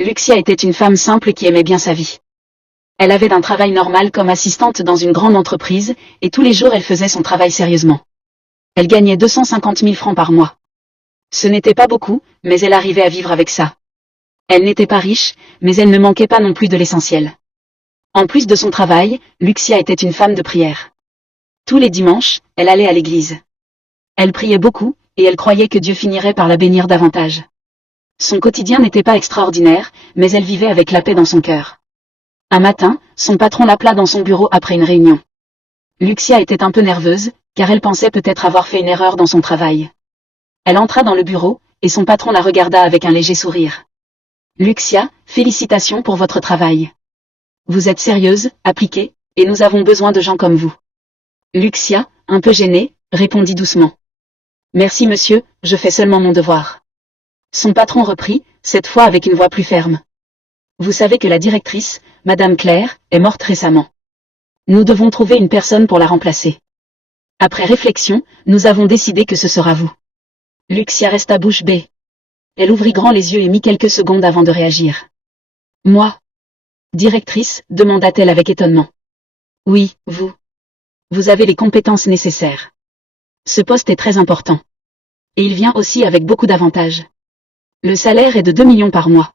Lucia était une femme simple qui aimait bien sa vie. Elle avait un travail normal comme assistante dans une grande entreprise, et tous les jours elle faisait son travail sérieusement. Elle gagnait 250 000 francs par mois. Ce n'était pas beaucoup, mais elle arrivait à vivre avec ça. Elle n'était pas riche, mais elle ne manquait pas non plus de l'essentiel. En plus de son travail, Lucia était une femme de prière. Tous les dimanches, elle allait à l'église. Elle priait beaucoup, et elle croyait que Dieu finirait par la bénir davantage. Son quotidien n'était pas extraordinaire, mais elle vivait avec la paix dans son cœur. Un matin, son patron l'appela dans son bureau après une réunion. Lucia était un peu nerveuse, car elle pensait peut-être avoir fait une erreur dans son travail. Elle entra dans le bureau, et son patron la regarda avec un léger sourire. « Lucia, félicitations pour votre travail. Vous êtes sérieuse, appliquée, et nous avons besoin de gens comme vous. » Lucia, un peu gênée, répondit doucement. « Merci monsieur, je fais seulement mon devoir. » Son patron reprit, cette fois avec une voix plus ferme. « Vous savez que la directrice, Madame Claire, est morte récemment. Nous devons trouver une personne pour la remplacer. Après réflexion, nous avons décidé que ce sera vous. » Lucia resta bouche bée. Elle ouvrit grand les yeux et mit quelques secondes avant de réagir. « Moi ? Directrice, demanda-t-elle avec étonnement. « Oui, vous. Vous avez les compétences nécessaires. Ce poste est très important. Et il vient aussi avec beaucoup d'avantages. Le salaire est de 2 millions par mois.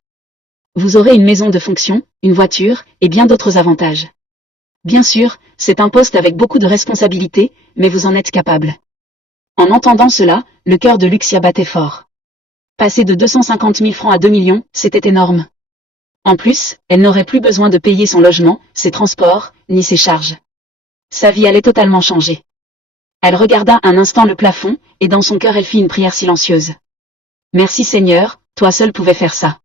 Vous aurez une maison de fonction, une voiture, et bien d'autres avantages. Bien sûr, c'est un poste avec beaucoup de responsabilités, mais vous en êtes capable. » En entendant cela, le cœur de Lucia battait fort. Passer de 250 000 francs à 2 millions, c'était énorme. En plus, elle n'aurait plus besoin de payer son logement, ses transports, ni ses charges. Sa vie allait totalement changer. Elle regarda un instant le plafond, et dans son cœur elle fit une prière silencieuse. « Merci Seigneur, toi seul pouvais faire ça. »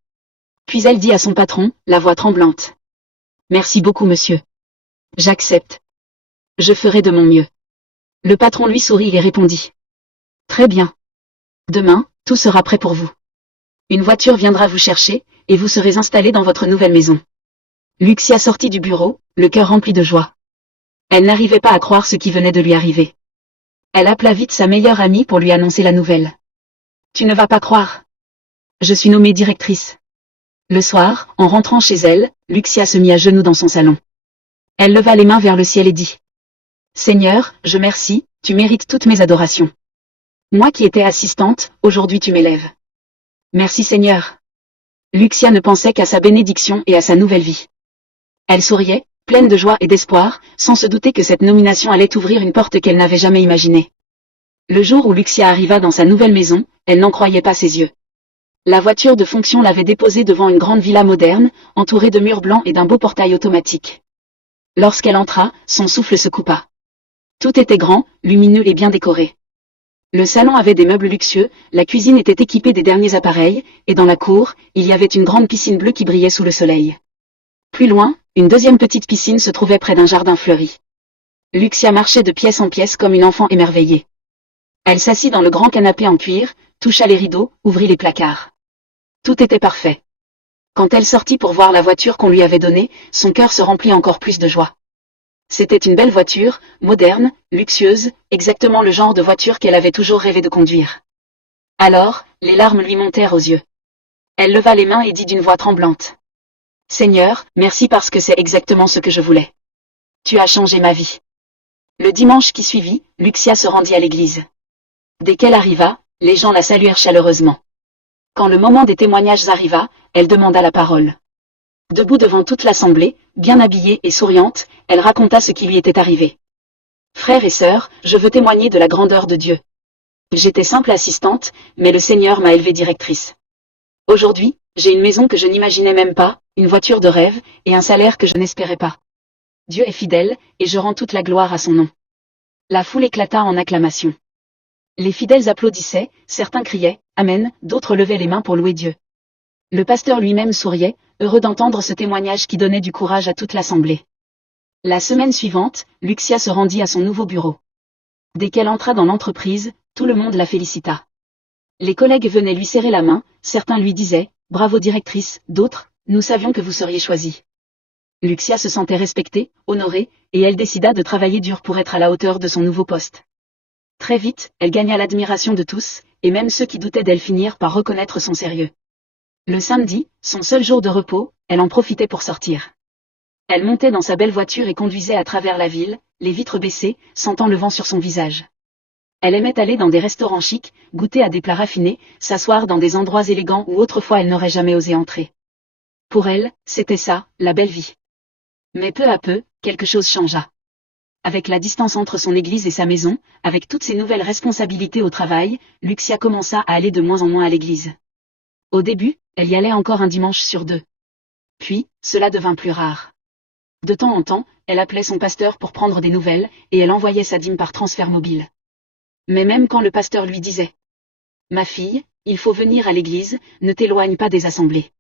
Puis elle dit à son patron, la voix tremblante. « Merci beaucoup monsieur. J'accepte. Je ferai de mon mieux. » Le patron lui sourit et répondit. « Très bien. Demain, tout sera prêt pour vous. Une voiture viendra vous chercher, et vous serez installé dans votre nouvelle maison. » Lucia sortit du bureau, le cœur rempli de joie. Elle n'arrivait pas à croire ce qui venait de lui arriver. Elle appela vite sa meilleure amie pour lui annoncer la nouvelle. « Tu ne vas pas croire. Je suis nommée directrice. » Le soir, en rentrant chez elle, Lucia se mit à genoux dans son salon. Elle leva les mains vers le ciel et dit. « Seigneur, je merci, tu mérites toutes mes adorations. Moi qui étais assistante, aujourd'hui tu m'élèves. Merci Seigneur. » Lucia ne pensait qu'à sa bénédiction et à sa nouvelle vie. Elle souriait, pleine de joie et d'espoir, sans se douter que cette nomination allait ouvrir une porte qu'elle n'avait jamais imaginée. Le jour où Lucia arriva dans sa nouvelle maison, elle n'en croyait pas ses yeux. La voiture de fonction l'avait déposée devant une grande villa moderne, entourée de murs blancs et d'un beau portail automatique. Lorsqu'elle entra, son souffle se coupa. Tout était grand, lumineux et bien décoré. Le salon avait des meubles luxueux, la cuisine était équipée des derniers appareils, et dans la cour, il y avait une grande piscine bleue qui brillait sous le soleil. Plus loin, une deuxième petite piscine se trouvait près d'un jardin fleuri. Lucia marchait de pièce en pièce comme une enfant émerveillée. Elle s'assit dans le grand canapé en cuir, toucha les rideaux, ouvrit les placards. Tout était parfait. Quand elle sortit pour voir la voiture qu'on lui avait donnée, son cœur se remplit encore plus de joie. C'était une belle voiture, moderne, luxueuse, exactement le genre de voiture qu'elle avait toujours rêvé de conduire. Alors, les larmes lui montèrent aux yeux. Elle leva les mains et dit d'une voix tremblante. « Seigneur, merci parce que c'est exactement ce que je voulais. Tu as changé ma vie. » Le dimanche qui suivit, Lucia se rendit à l'église. Dès qu'elle arriva, les gens la saluèrent chaleureusement. Quand le moment des témoignages arriva, elle demanda la parole. Debout devant toute l'assemblée, bien habillée et souriante, elle raconta ce qui lui était arrivé. « Frères et sœurs, je veux témoigner de la grandeur de Dieu. J'étais simple assistante, mais le Seigneur m'a élevée directrice. Aujourd'hui, j'ai une maison que je n'imaginais même pas, une voiture de rêve, et un salaire que je n'espérais pas. Dieu est fidèle, et je rends toute la gloire à son nom. » La foule éclata en acclamations. Les fidèles applaudissaient, certains criaient « Amen », d'autres levaient les mains pour louer Dieu. Le pasteur lui-même souriait, heureux d'entendre ce témoignage qui donnait du courage à toute l'assemblée. La semaine suivante, Lucia se rendit à son nouveau bureau. Dès qu'elle entra dans l'entreprise, tout le monde la félicita. Les collègues venaient lui serrer la main, certains lui disaient « Bravo directrice », d'autres « Nous savions que vous seriez choisie ». Lucia se sentait respectée, honorée, et elle décida de travailler dur pour être à la hauteur de son nouveau poste. Très vite, elle gagna l'admiration de tous, et même ceux qui doutaient d'elle finirent par reconnaître son sérieux. Le samedi, son seul jour de repos, elle en profitait pour sortir. Elle montait dans sa belle voiture et conduisait à travers la ville, les vitres baissées, sentant le vent sur son visage. Elle aimait aller dans des restaurants chics, goûter à des plats raffinés, s'asseoir dans des endroits élégants où autrefois elle n'aurait jamais osé entrer. Pour elle, c'était ça, la belle vie. Mais peu à peu, quelque chose changea. Avec la distance entre son église et sa maison, avec toutes ses nouvelles responsabilités au travail, Lucia commença à aller de moins en moins à l'église. Au début, elle y allait encore un dimanche sur 2. Puis, cela devint plus rare. De temps en temps, elle appelait son pasteur pour prendre des nouvelles, et elle envoyait sa dîme par transfert mobile. Mais même quand le pasteur lui disait « Ma fille, il faut venir à l'église, ne t'éloigne pas des assemblées »,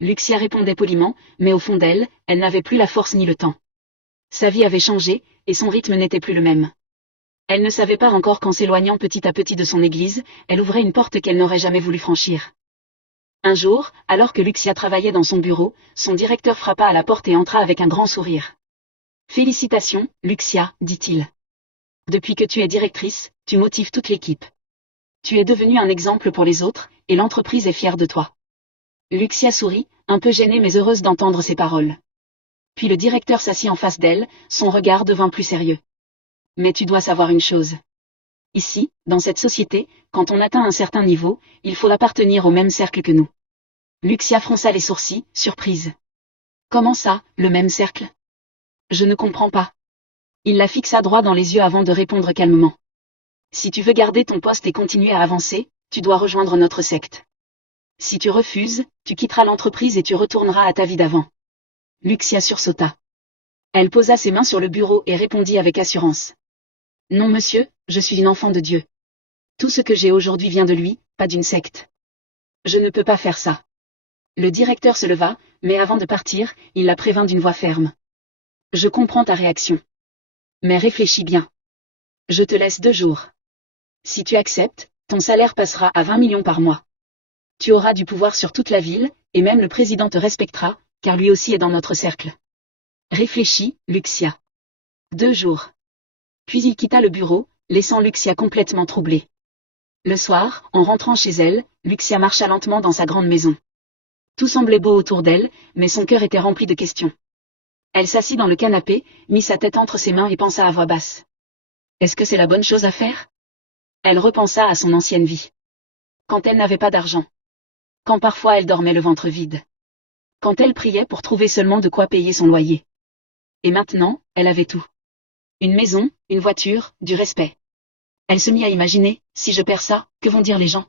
Lucia répondait poliment, mais au fond d'elle, elle n'avait plus la force ni le temps. Sa vie avait changé, et son rythme n'était plus le même. Elle ne savait pas encore qu'en s'éloignant petit à petit de son église, elle ouvrait une porte qu'elle n'aurait jamais voulu franchir. Un jour, alors que Lucia travaillait dans son bureau, son directeur frappa à la porte et entra avec un grand sourire. « Félicitations, Lucia, dit-il. Depuis que tu es directrice, tu motives toute l'équipe. Tu es devenue un exemple pour les autres, et l'entreprise est fière de toi. » Lucia sourit, un peu gênée mais heureuse d'entendre ces paroles. Puis le directeur s'assit en face d'elle, son regard devint plus sérieux. « Mais tu dois savoir une chose. Ici, dans cette société, quand on atteint un certain niveau, il faut appartenir au même cercle que nous. » Lucia fronça les sourcils, surprise. « Comment ça, le même cercle ? Je ne comprends pas. » Il la fixa droit dans les yeux avant de répondre calmement. « Si tu veux garder ton poste et continuer à avancer, tu dois rejoindre notre secte. Si tu refuses, tu quitteras l'entreprise et tu retourneras à ta vie d'avant. » Lucia sursauta. Elle posa ses mains sur le bureau et répondit avec assurance. « Non monsieur, je suis une enfant de Dieu. Tout ce que j'ai aujourd'hui vient de lui, pas d'une secte. Je ne peux pas faire ça. » Le directeur se leva, mais avant de partir, il la prévint d'une voix ferme. « Je comprends ta réaction. Mais réfléchis bien. Je te laisse 2 jours. Si tu acceptes, ton salaire passera à 20 millions par mois. Tu auras du pouvoir sur toute la ville, et même le président te respectera, car lui aussi est dans notre cercle. Réfléchis, Lucia. 2 jours. » Puis il quitta le bureau, laissant Lucia complètement troublée. Le soir, en rentrant chez elle, Lucia marcha lentement dans sa grande maison. Tout semblait beau autour d'elle, mais son cœur était rempli de questions. Elle s'assit dans le canapé, mit sa tête entre ses mains et pensa à voix basse. Est-ce que c'est la bonne chose à faire ? Elle repensa à son ancienne vie. Quand elle n'avait pas d'argent. Quand parfois elle dormait le ventre vide. Quand elle priait pour trouver seulement de quoi payer son loyer. Et maintenant, elle avait tout. Une maison, une voiture, du respect. Elle se mit à imaginer, si je perds ça, que vont dire les gens ?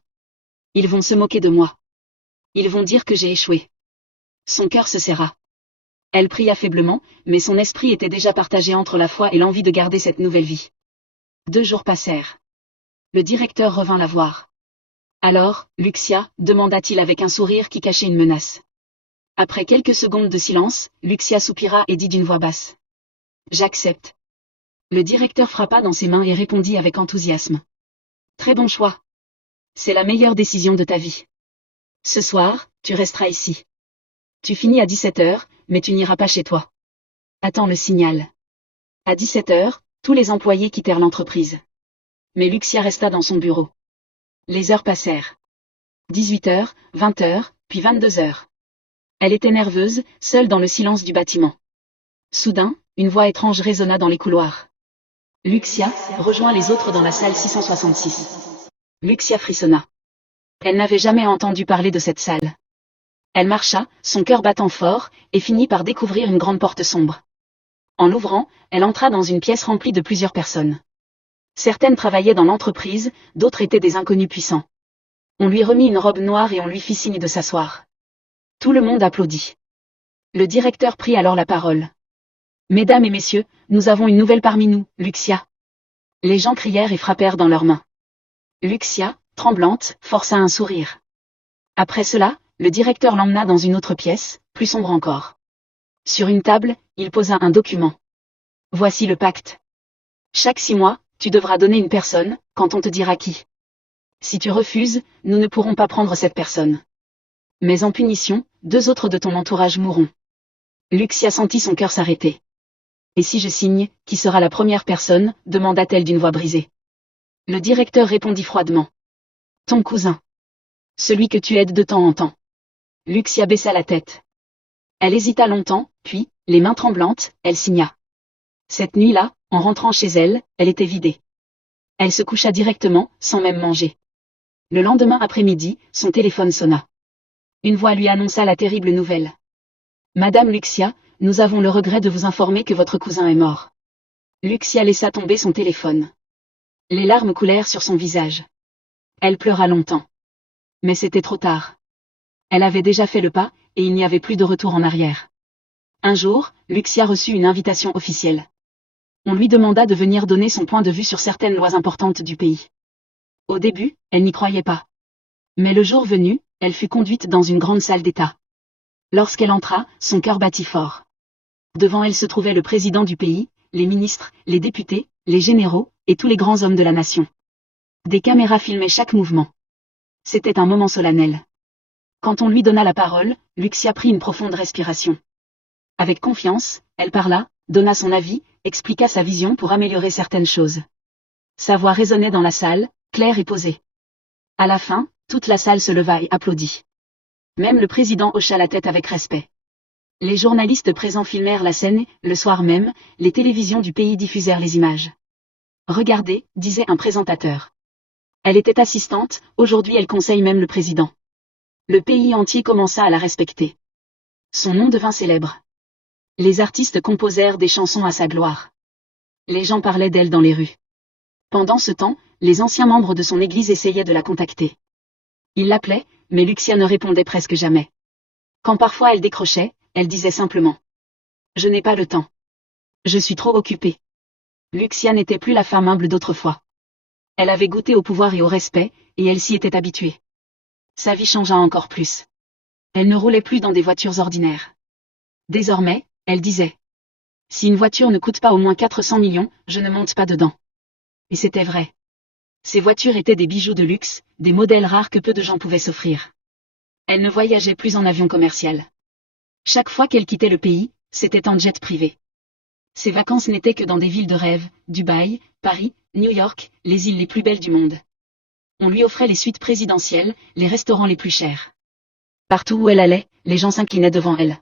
Ils vont se moquer de moi. Ils vont dire que j'ai échoué. Son cœur se serra. Elle pria faiblement, mais son esprit était déjà partagé entre la foi et l'envie de garder cette nouvelle vie. 2 jours passèrent. Le directeur revint la voir. « Alors, Lucia ?» demanda-t-il avec un sourire qui cachait une menace. Après quelques secondes de silence, Lucia soupira et dit d'une voix basse. « J'accepte. » Le directeur frappa dans ses mains et répondit avec enthousiasme. « Très bon choix. C'est la meilleure décision de ta vie. Ce soir, tu resteras ici. Tu finis à 17h, mais tu n'iras pas chez toi. Attends le signal. » À 17h, tous les employés quittèrent l'entreprise. Mais Lucia resta dans son bureau. Les heures passèrent. 18h, 20h, puis 22h. Elle était nerveuse, seule dans le silence du bâtiment. Soudain, une voix étrange résonna dans les couloirs. « Lucia, rejoins les autres dans la salle 666. » Lucia frissonna. Elle n'avait jamais entendu parler de cette salle. Elle marcha, son cœur battant fort, et finit par découvrir une grande porte sombre. En l'ouvrant, elle entra dans une pièce remplie de plusieurs personnes. Certaines travaillaient dans l'entreprise, d'autres étaient des inconnus puissants. On lui remit une robe noire et on lui fit signe de s'asseoir. Tout le monde applaudit. Le directeur prit alors la parole. « Mesdames et messieurs, nous avons une nouvelle parmi nous, Lucia. » Les gens crièrent et frappèrent dans leurs mains. Lucia, tremblante, força un sourire. Après cela, le directeur l'emmena dans une autre pièce, plus sombre encore. Sur une table, il posa un document. « Voici le pacte. Chaque 6 mois, tu devras donner une personne, quand on te dira qui. Si tu refuses, nous ne pourrons pas prendre cette personne. Mais en punition, 2 autres de ton entourage mourront. » Lucia sentit son cœur s'arrêter. « Et si je signe, qui sera la première personne ?» demanda-t-elle d'une voix brisée. Le directeur répondit froidement. « Ton cousin. Celui que tu aides de temps en temps. Lucia baissa la tête. Elle hésita longtemps, puis, les mains tremblantes, elle signa. Cette nuit-là, en rentrant chez elle, elle était vidée. Elle se coucha directement, sans même manger. Le lendemain après-midi, son téléphone sonna. Une voix lui annonça la terrible nouvelle. Madame Lucia, nous avons le regret de vous informer que votre cousin est mort. Lucia laissa tomber son téléphone. Les larmes coulèrent sur son visage. Elle pleura longtemps. Mais c'était trop tard. Elle avait déjà fait le pas, et il n'y avait plus de retour en arrière. Un jour, Lucia reçut une invitation officielle. On lui demanda de venir donner son point de vue sur certaines lois importantes du pays. Au début, elle n'y croyait pas. Mais le jour venu, elle fut conduite dans une grande salle d'État. Lorsqu'elle entra, son cœur battit fort. Devant elle se trouvait le président du pays, les ministres, les députés, les généraux, et tous les grands hommes de la nation. Des caméras filmaient chaque mouvement. C'était un moment solennel. Quand on lui donna la parole, Lucia prit une profonde respiration. Avec confiance, elle parla, donna son avis, expliqua sa vision pour améliorer certaines choses. Sa voix résonnait dans la salle, claire et posée. À la fin, toute la salle se leva et applaudit. Même le président hocha la tête avec respect. Les journalistes présents filmèrent la scène et, le soir même, les télévisions du pays diffusèrent les images. Regardez, disait un présentateur. Elle était assistante, aujourd'hui elle conseille même le président. Le pays entier commença à la respecter. Son nom devint célèbre. Les artistes composèrent des chansons à sa gloire. Les gens parlaient d'elle dans les rues. Pendant ce temps, les anciens membres de son église essayaient de la contacter. Ils l'appelaient, mais Lucia ne répondait presque jamais. Quand parfois elle décrochait, elle disait simplement « Je n'ai pas le temps. Je suis trop occupée ». Lucia n'était plus la femme humble d'autrefois. Elle avait goûté au pouvoir et au respect, et elle s'y était habituée. Sa vie changea encore plus. Elle ne roulait plus dans des voitures ordinaires. Désormais, elle disait « Si une voiture ne coûte pas au moins 400 millions, je ne monte pas dedans ». Et c'était vrai. Ces voitures étaient des bijoux de luxe, des modèles rares que peu de gens pouvaient s'offrir. Elle ne voyageait plus en avion commercial. Chaque fois qu'elle quittait le pays, c'était en jet privé. Ses vacances n'étaient que dans des villes de rêve, Dubaï, Paris, New York, les îles les plus belles du monde. On lui offrait les suites présidentielles, les restaurants les plus chers. Partout où elle allait, les gens s'inclinaient devant elle.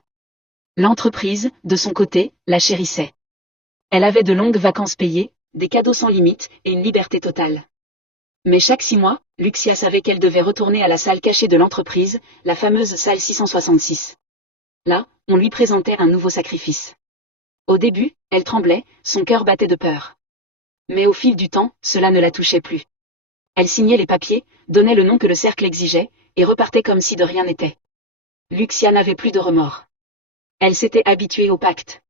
L'entreprise, de son côté, la chérissait. Elle avait de longues vacances payées, des cadeaux sans limite, et une liberté totale. Mais chaque 6 mois, Lucia savait qu'elle devait retourner à la salle cachée de l'entreprise, la fameuse salle 666. Là, on lui présentait un nouveau sacrifice. Au début, elle tremblait, son cœur battait de peur. Mais au fil du temps, cela ne la touchait plus. Elle signait les papiers, donnait le nom que le cercle exigeait, et repartait comme si de rien n'était. Lucia n'avait plus de remords. Elle s'était habituée au pacte.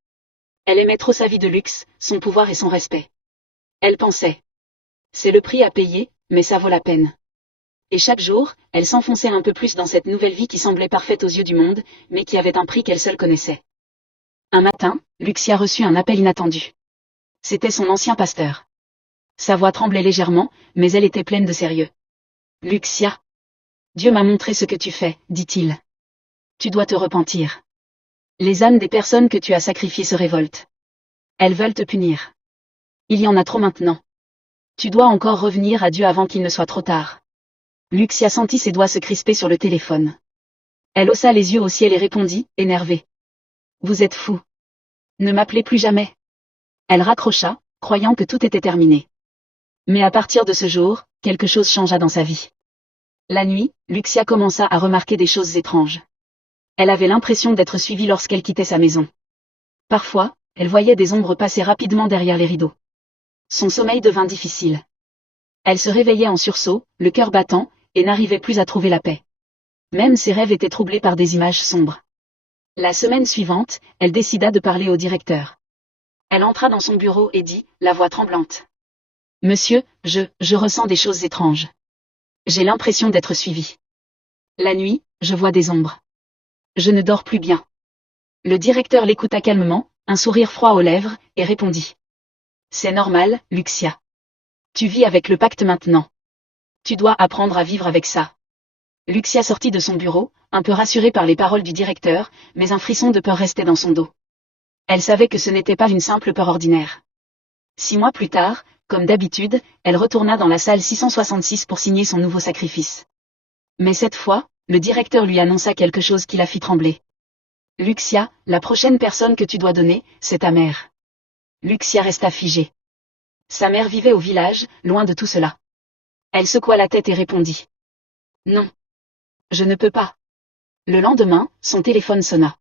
Elle aimait trop sa vie de luxe, son pouvoir et son respect. Elle pensait. C'est le prix à payer, mais ça vaut la peine. Et chaque jour, elle s'enfonçait un peu plus dans cette nouvelle vie qui semblait parfaite aux yeux du monde, mais qui avait un prix qu'elle seule connaissait. Un matin, Lucia reçut un appel inattendu. C'était son ancien pasteur. Sa voix tremblait légèrement, mais elle était pleine de sérieux. « Lucia. Dieu m'a montré ce que tu fais, dit-il. Tu dois te repentir. Les âmes des personnes que tu as sacrifiées se révoltent. Elles veulent te punir. Il y en a trop maintenant. Tu dois encore revenir à Dieu avant qu'il ne soit trop tard. » Lucia sentit ses doigts se crisper sur le téléphone. Elle haussa les yeux au ciel et répondit, énervée. « Vous êtes fou. Ne m'appelez plus jamais. » Elle raccrocha, croyant que tout était terminé. Mais à partir de ce jour, quelque chose changea dans sa vie. La nuit, Lucia commença à remarquer des choses étranges. Elle avait l'impression d'être suivie lorsqu'elle quittait sa maison. Parfois, elle voyait des ombres passer rapidement derrière les rideaux. Son sommeil devint difficile. Elle se réveillait en sursaut, le cœur battant, et n'arrivait plus à trouver la paix. Même ses rêves étaient troublés par des images sombres. La semaine suivante, elle décida de parler au directeur. Elle entra dans son bureau et dit, la voix tremblante. « Monsieur, je ressens des choses étranges. J'ai l'impression d'être suivie. La nuit, je vois des ombres. Je ne dors plus bien. » Le directeur l'écouta calmement, un sourire froid aux lèvres, et répondit. « C'est normal, Lucia. Tu vis avec le pacte maintenant. Tu dois apprendre à vivre avec ça. » Lucia sortit de son bureau, un peu rassurée par les paroles du directeur, mais un frisson de peur restait dans son dos. Elle savait que ce n'était pas une simple peur ordinaire. 6 mois plus tard, comme d'habitude, elle retourna dans la salle 666 pour signer son nouveau sacrifice. Mais cette fois, le directeur lui annonça quelque chose qui la fit trembler. Lucia, la prochaine personne que tu dois donner, c'est ta mère. Lucia resta figée. Sa mère vivait au village, loin de tout cela. Elle secoua la tête et répondit. Non. Je ne peux pas. Le lendemain, son téléphone sonna.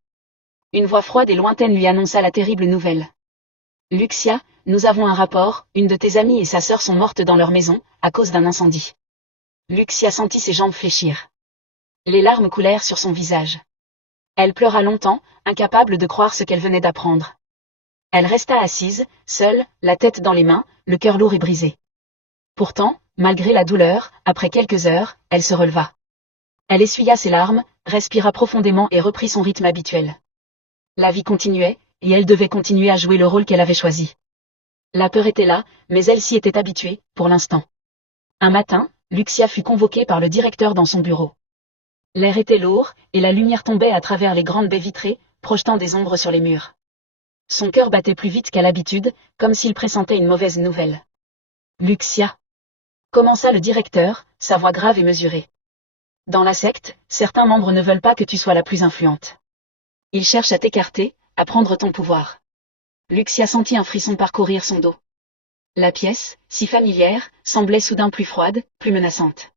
Une voix froide et lointaine lui annonça la terrible nouvelle. Lucia, nous avons un rapport, une de tes amies et sa sœur sont mortes dans leur maison, à cause d'un incendie. Lucia sentit ses jambes fléchir. Les larmes coulèrent sur son visage. Elle pleura longtemps, incapable de croire ce qu'elle venait d'apprendre. Elle resta assise, seule, la tête dans les mains, le cœur lourd et brisé. Pourtant, malgré la douleur, après quelques heures, elle se releva. Elle essuya ses larmes, respira profondément et reprit son rythme habituel. La vie continuait, et elle devait continuer à jouer le rôle qu'elle avait choisi. La peur était là, mais elle s'y était habituée, pour l'instant. Un matin, Lucia fut convoquée par le directeur dans son bureau. L'air était lourd, et la lumière tombait à travers les grandes baies vitrées, projetant des ombres sur les murs. Son cœur battait plus vite qu'à l'habitude, comme s'il pressentait une mauvaise nouvelle. Lucia, commença le directeur, sa voix grave et mesurée. Dans la secte, certains membres ne veulent pas que tu sois la plus influente. Ils cherchent à t'écarter, à prendre ton pouvoir. Lucia sentit un frisson parcourir son dos. La pièce, si familière, semblait soudain plus froide, plus menaçante.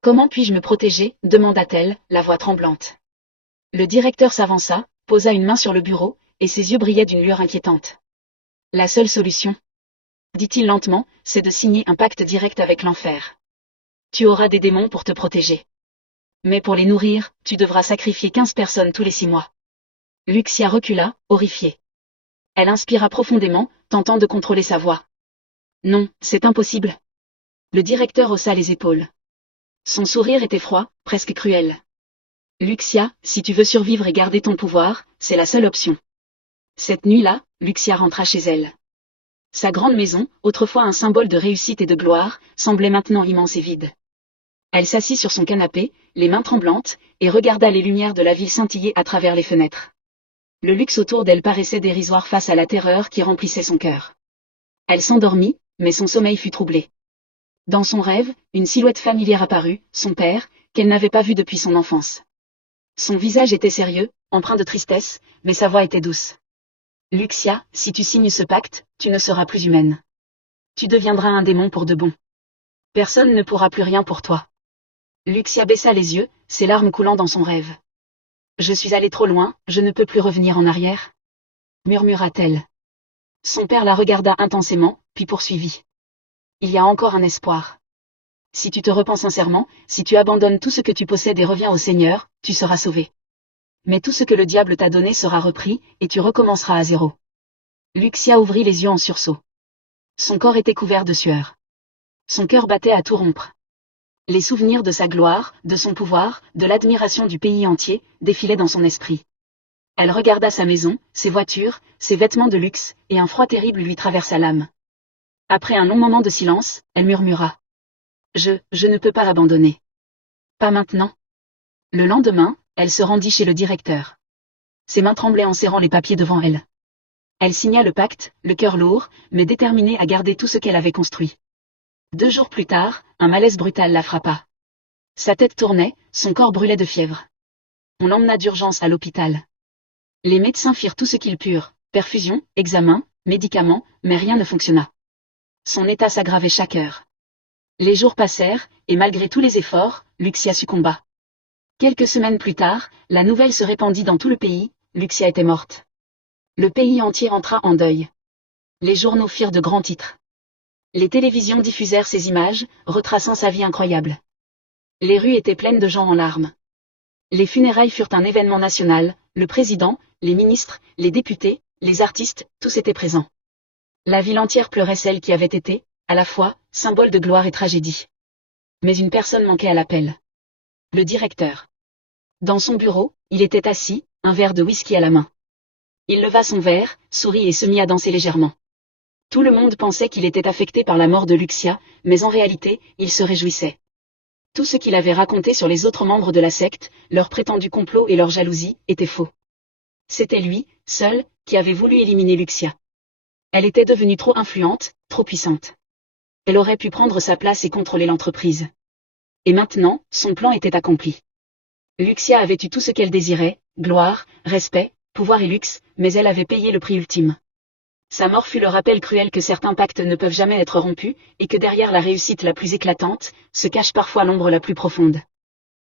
Comment puis-je me protéger, demanda-t-elle, la voix tremblante. Le directeur s'avança, posa une main sur le bureau, et ses yeux brillaient d'une lueur inquiétante. La seule solution, dit-il lentement, c'est de signer un pacte direct avec l'enfer. Tu auras des démons pour te protéger. Mais pour les nourrir, tu devras sacrifier 15 personnes tous les 6 mois. Lucia recula, horrifiée. Elle inspira profondément, tentant de contrôler sa voix. Non, c'est impossible. Le directeur haussa les épaules. Son sourire était froid, presque cruel. Lucia, si tu veux survivre et garder ton pouvoir, c'est la seule option. Cette nuit-là, Lucia rentra chez elle. Sa grande maison, autrefois un symbole de réussite et de gloire, semblait maintenant immense et vide. Elle s'assit sur son canapé, les mains tremblantes, et regarda les lumières de la ville scintiller à travers les fenêtres. Le luxe autour d'elle paraissait dérisoire face à la terreur qui remplissait son cœur. Elle s'endormit, mais son sommeil fut troublé. Dans son rêve, une silhouette familière apparut, son père, qu'elle n'avait pas vu depuis son enfance. Son visage était sérieux, empreint de tristesse, mais sa voix était douce. Lucia, si tu signes ce pacte, tu ne seras plus humaine. Tu deviendras un démon pour de bon. Personne ne pourra plus rien pour toi. Lucia baissa les yeux, ses larmes coulant dans son rêve. Je suis allée trop loin, je ne peux plus revenir en arrière, murmura-t-elle. Son père la regarda intensément, puis poursuivit. Il y a encore un espoir. Si tu te repens sincèrement, si tu abandonnes tout ce que tu possèdes et reviens au Seigneur, tu seras sauvé. Mais tout ce que le diable t'a donné sera repris, et tu recommenceras à zéro. Lucia ouvrit les yeux en sursaut. Son corps était couvert de sueur. Son cœur battait à tout rompre. Les souvenirs de sa gloire, de son pouvoir, de l'admiration du pays entier, défilaient dans son esprit. Elle regarda sa maison, ses voitures, ses vêtements de luxe, et un froid terrible lui traversa l'âme. Après un long moment de silence, elle murmura. Je ne peux pas abandonner. Pas maintenant. Le lendemain, elle se rendit chez le directeur. Ses mains tremblaient en serrant les papiers devant elle. Elle signa le pacte, le cœur lourd, mais déterminée à garder tout ce qu'elle avait construit. 2 jours plus tard, un malaise brutal la frappa. Sa tête tournait, son corps brûlait de fièvre. On l'emmena d'urgence à l'hôpital. Les médecins firent tout ce qu'ils purent, perfusion, examens, médicaments, mais rien ne fonctionna. Son état s'aggravait chaque heure. Les jours passèrent, et malgré tous les efforts, Lucia succomba. Quelques semaines plus tard, la nouvelle se répandit dans tout le pays, Lucia était morte. Le pays entier entra en deuil. Les journaux firent de grands titres. Les télévisions diffusèrent ces images, retraçant sa vie incroyable. Les rues étaient pleines de gens en larmes. Les funérailles furent un événement national, le président, les ministres, les députés, les artistes, tous étaient présents. La ville entière pleurait celle qui avait été, à la fois, symbole de gloire et tragédie. Mais une personne manquait à l'appel. Le directeur. Dans son bureau, il était assis, un verre de whisky à la main. Il leva son verre, sourit et se mit à danser légèrement. Tout le monde pensait qu'il était affecté par la mort de Lucia, mais en réalité, il se réjouissait. Tout ce qu'il avait raconté sur les autres membres de la secte, leur prétendu complot et leur jalousie, était faux. C'était lui, seul, qui avait voulu éliminer Lucia. Elle était devenue trop influente, trop puissante. Elle aurait pu prendre sa place et contrôler l'entreprise. Et maintenant, son plan était accompli. Luxia avait eu tout ce qu'elle désirait, gloire, respect, pouvoir et luxe, mais elle avait payé le prix ultime. Sa mort fut le rappel cruel que certains pactes ne peuvent jamais être rompus, et que derrière la réussite la plus éclatante, se cache parfois l'ombre la plus profonde.